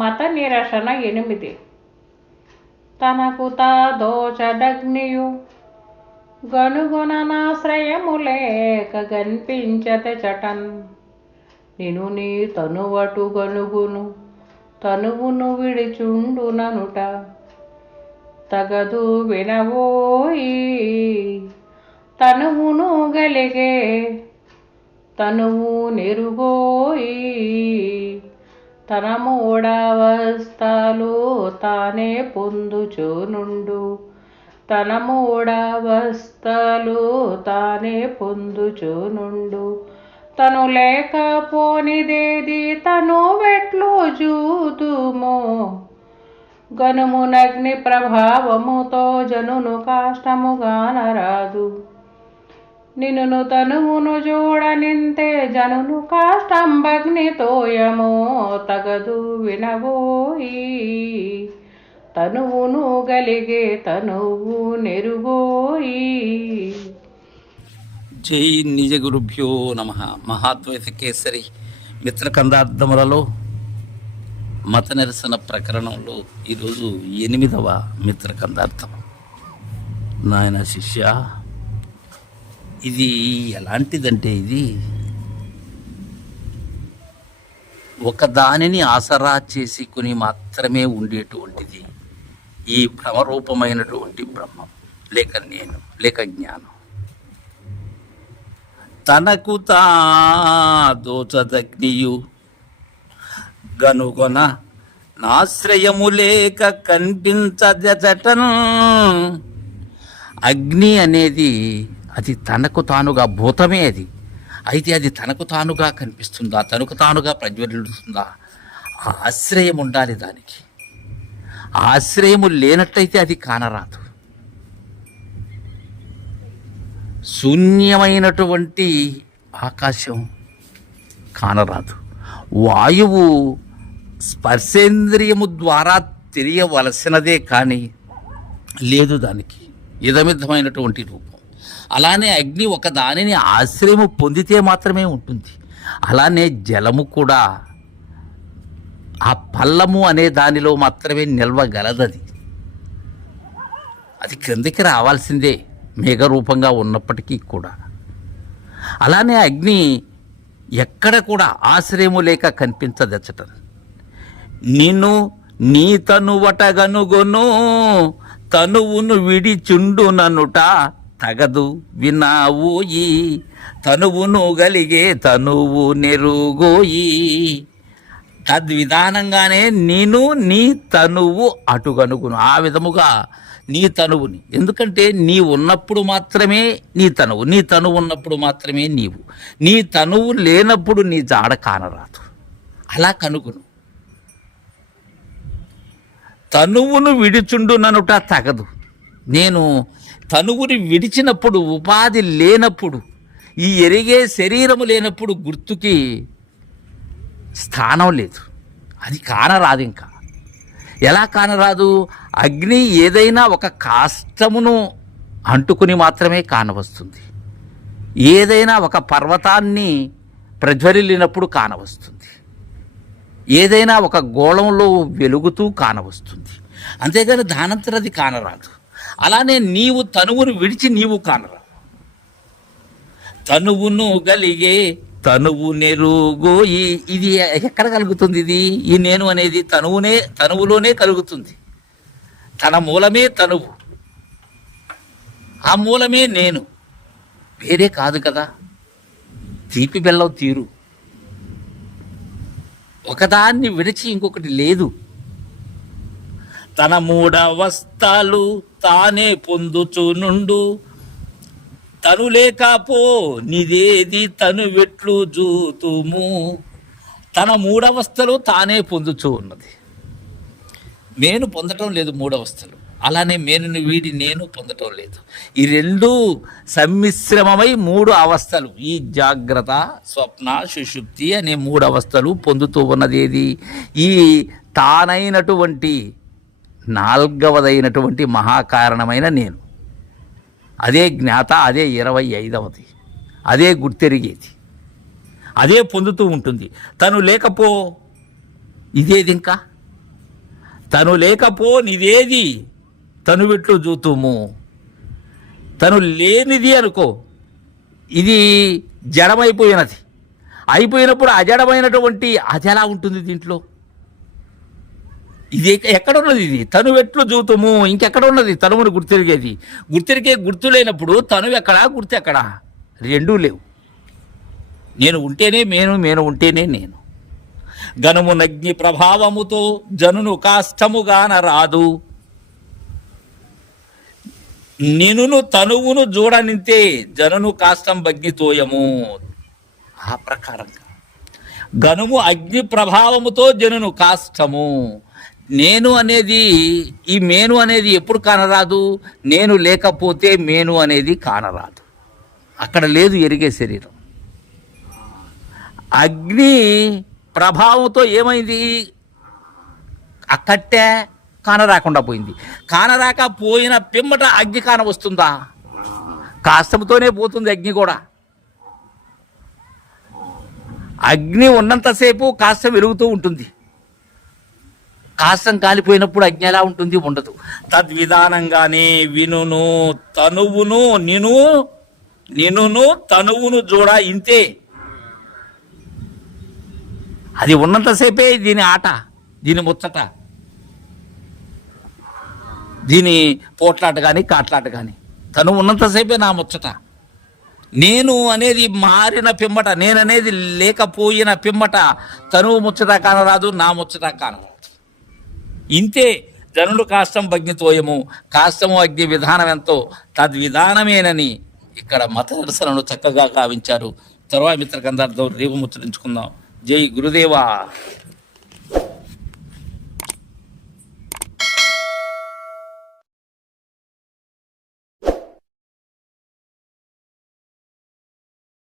మత నిరసన 8. తనకు తా దోచదగ్నియు గనుగొననాశ్రయము లేక గన్పించతే చటన్. నిను నీ తనువటు గనుగును తనువును విడిచుండుననుట తగదు వినవోయి. తనువును గలిగే తనువు నెరుగోయి. తన మూఢావస్థలు తానే పొందుచునుండు. తన మూఢావస్థలు తానే పొందుచునుండు. తను లేకపోనిదేది తను వెట్లు జూతుమో. గనుమునగ్ని ప్రభావముతో జనును కాష్టముగానరాదు. నిన్ను తనువును చూడనింతే జనును కాష్టంబగ్నితోయమో తగదు వినవోయి. తనువును గలిగే తనువు నెరుగోయి. జై నిజ గురుభ్యో నమః. మహాద్వైత కేసరి మిత్రకందార్థములలో మత నిరసన ప్రకరణంలో ఈరోజు 8వ మిత్రకందార్థం. నాయన శిష్య, ఇది ఎలాంటిదంటే ఇది ఒకదానిని ఆసరా చేసుకుని మాత్రమే ఉండేటువంటిది ఈ భ్రమరూపమైనటువంటి బ్రహ్మం, లేక నేను, లేక జ్ఞానం. తనకు తా దోచదగ్నియు గనుగొన నాశ్రయము లేక కనిపించదటన్. అగ్ని అనేది అది తనకు తానుగా భూతమే. అది అయితే అది తనకు తానుగా కనిపిస్తుందా, తనకు తానుగా ప్రజ్వలిస్తుందా? ఆశ్రయం ఉండాలి దానికి. ఆశ్రయము లేనట్లయితే అది కానరాదు. శూన్యమైనటువంటి ఆకాశం కానరాదు. వాయువు స్పర్శేంద్రియము ద్వారా తెలియవలసినదే కానీ లేదు దానికి ఇదమిద్దమైనటువంటి రూపం. అలానే అగ్ని ఒక దానిని ఆశ్రయము పొందితే మాత్రమే ఉంటుంది. అలానే జలము కూడా ఆ పల్లము అనే దానిలో మాత్రమే నిల్వగలదది. అది క్రిందికి రావాల్సిందే మేఘరూపంగా ఉన్నప్పటికీ కూడా. అలానే అగ్ని ఎక్కడ కూడా ఆశ్రయము లేక కనిపించదచ్చట. నిన్ను నీ తనువటగనుగొను తనువును విడిచుండుననుట తగదు వినావోయి. తనువును గలిగే తనువు నెరుగోయి. తద్విధానంగానే నేను నీ తనువు అటుగనుగును. ఆ విధముగా నీ తనువుని, ఎందుకంటే నీ ఉన్నప్పుడు మాత్రమే నీ తనువు, నీ తనువు ఉన్నప్పుడు మాత్రమే నీవు. నీ తనువు లేనప్పుడు నీ జాడ కానరాదు. అలా కనుగొను. తనువును విడిచుండుననుట తగదు. నేను తనువుని విడిచినప్పుడు, ఉపాధి లేనప్పుడు, ఈ ఎరిగే శరీరము లేనప్పుడు గుర్తుకి స్థానం లేదు. అది కానరాదు. ఇంకా ఎలా కానరాదు? అగ్ని ఏదైనా ఒక కాష్టమును అంటుకుని మాత్రమే కానవస్తుంది. ఏదైనా ఒక పర్వతాన్ని ప్రజ్వరిల్లినప్పుడు కానవస్తుంది. ఏదైనా ఒక గోళంలో వెలుగుతూ కానవస్తుంది. అంతేగాని దానంతరం అది కానరాదు. అలానే నీవు తనువును విడిచి నీవు కానరాదు. తనువును గలిగే తనువు నెరుగోయి. ఇది ఎక్కడ కలుగుతుంది? ఇది ఈ నేను అనేది తనువులోనే కలుగుతుంది. తన మూలమే తనువు, ఆ మూలమే నేను, వేరే కాదు కదా. తీపి బెల్లం తీరు, ఒకదాన్ని విడిచి ఇంకొకటి లేదు. తన మూఢవస్థలు తానే పొందుచునుండు. తను లేకపో నిదేది తను వెట్లు జూతుము. తన మూఢవస్థలు తానే పొందుచూ ఉన్నది. నేను పొందటం లేదు మూఢవస్థలు. అలానే మేనుని వీడి నేను పొందటం లేదు. ఈ రెండు సమ్మిశ్రమమై 3 అవస్థలు, ఈ జాగ్రత్త, స్వప్న, సుషుప్తి అనే 3 అవస్థలు పొందుతూ ఉన్నది ఏది? ఈ తానైనటువంటి 4వదైనటువంటి మహాకారణమైన నేను. అదే జ్ఞాత, అదే 25వది, అదే గుర్తెరిగేది, అదే పొందుతూ ఉంటుంది. తను లేకపో ఇదేది ఇంకా తను లేకపో నిదేది తను వెట్లు చూతుము. తను లేనిది అనుకో, ఇది జడమైపోయినది. అయిపోయినప్పుడు అజడమైనటువంటి అది ఎలా ఉంటుంది దీంట్లో? ఇది ఎక్కడున్నది? ఇది తను ఎట్లు చూతుము. ఇంకెక్కడ ఉన్నది తనువుని గుర్తిరిగేది? గుర్తిరిగే గుర్తు లేనప్పుడు తనువు ఎక్కడా, గుర్తు ఎక్కడా? రెండూ లేవు. నేను ఉంటేనే నేను ఉంటేనే నేను. గనుమునగ్ని ప్రభావముతో జనును కాష్టముగాన రాదు. నినును తనువును చూడనింతే జనును కాష్టం భగ్నితోయము. ఆ ప్రకారంగా గనుము అగ్ని ప్రభావముతో జనును కాష్టము. నేను అనేది, ఈ మేను అనేది ఎప్పుడు కానరాదు? నేను లేకపోతే మేను అనేది కానరాదు. అక్కడ లేదు ఎరిగే శరీరం. అగ్ని ప్రభావంతో ఏమైంది? ఆ కట్టె కానరాకుండా పోయింది. కానరాకపోయిన పిమ్మట అగ్ని కాన వస్తుందా? కాష్టంతోనే పోతుంది అగ్ని కూడా. అగ్ని ఉన్నంతసేపు కాష్టం వెలుగుతూ ఉంటుంది. కాష్టం కాలిపోయినప్పుడు అగ్ని ఎలా ఉంటుంది? ఉండదు. తద్విధానంగానే వినును తనువును నినును తనువును చూడ ఇంతే. అది ఉన్నంతసేపే దీని ఆట, దీని ముచ్చట, దీని పోట్లాట కానీ కాట్లాట కానీ. తను ఉన్నంతసేపే నా ముచ్చట. నేను అనేది మారిన పిమ్మట, నేననేది లేకపోయిన పిమ్మట తనువు ముచ్చట కానరాదు, నా ముచ్చట కానరాదు. ఇంతే. జనులు కాష్టం భగ్నితోయము. కాష్టము అగ్ని విధానం ఎంతో తద్విధానమేనని ఇక్కడ మత దర్శనను చక్కగా కావించారు. తర్వాత మిత్ర గంధార్థం రేపు ముచ్చరించుకుందాం. జై గురుదేవా.